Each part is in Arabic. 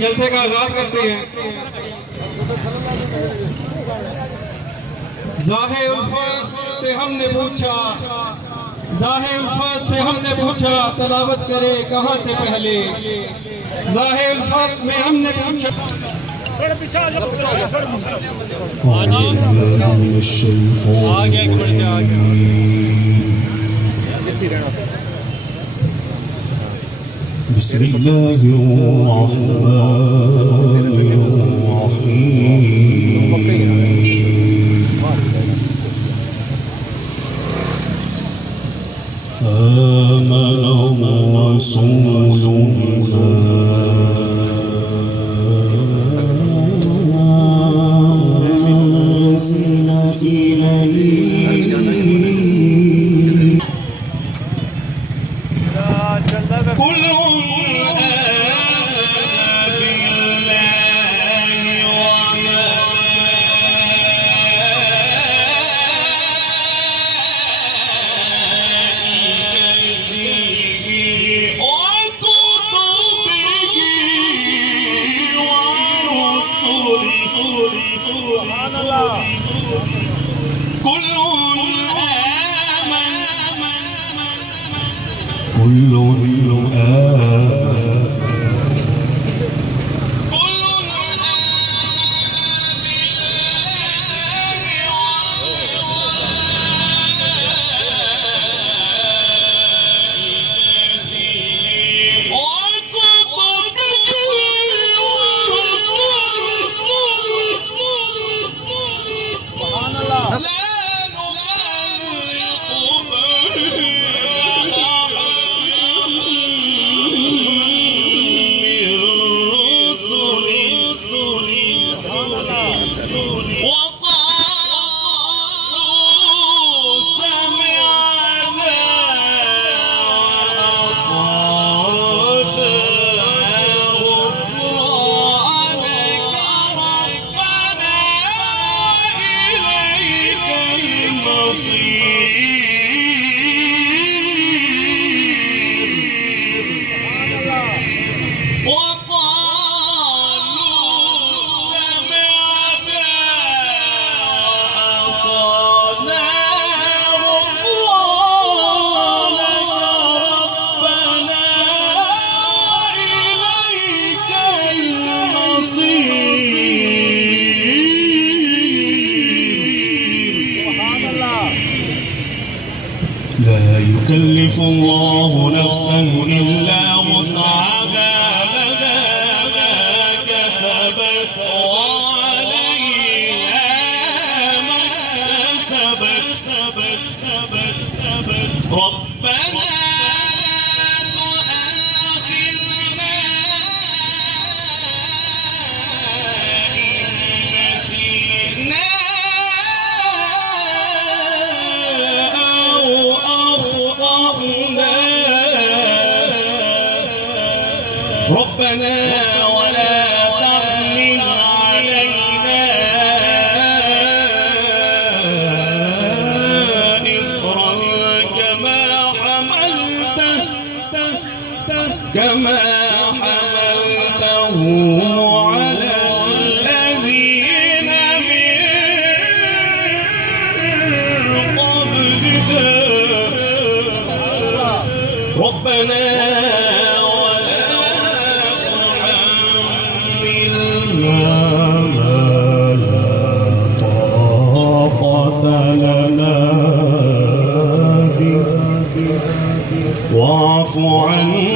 जलसे का आगाज करते हैं। ज़ाहे उल्फत से हमने पूछा, ज़ाहे उल्फत से हमने पूछा, तलावत करे कहाँ से पहले। ज़ाहे उल्फत में हमने पूछा। थोड़ा पीछे आ जाओ, आ गया। لا يكلف الله نفسا إلا وسعها لها ما كسبت وعليها ما كسبت ربنا ربنا ولا تحمل علينا إصرا كما حملته على الذين من قبلنا ربنا واعف عنا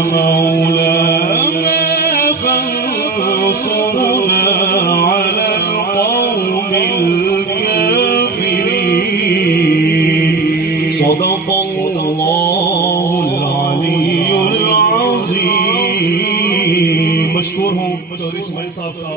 مولانا فانصرنا على القوم الكافرين. صدق الله العلي العظيم. مشكور ہوں دکتر اسماعیل صاحب کا،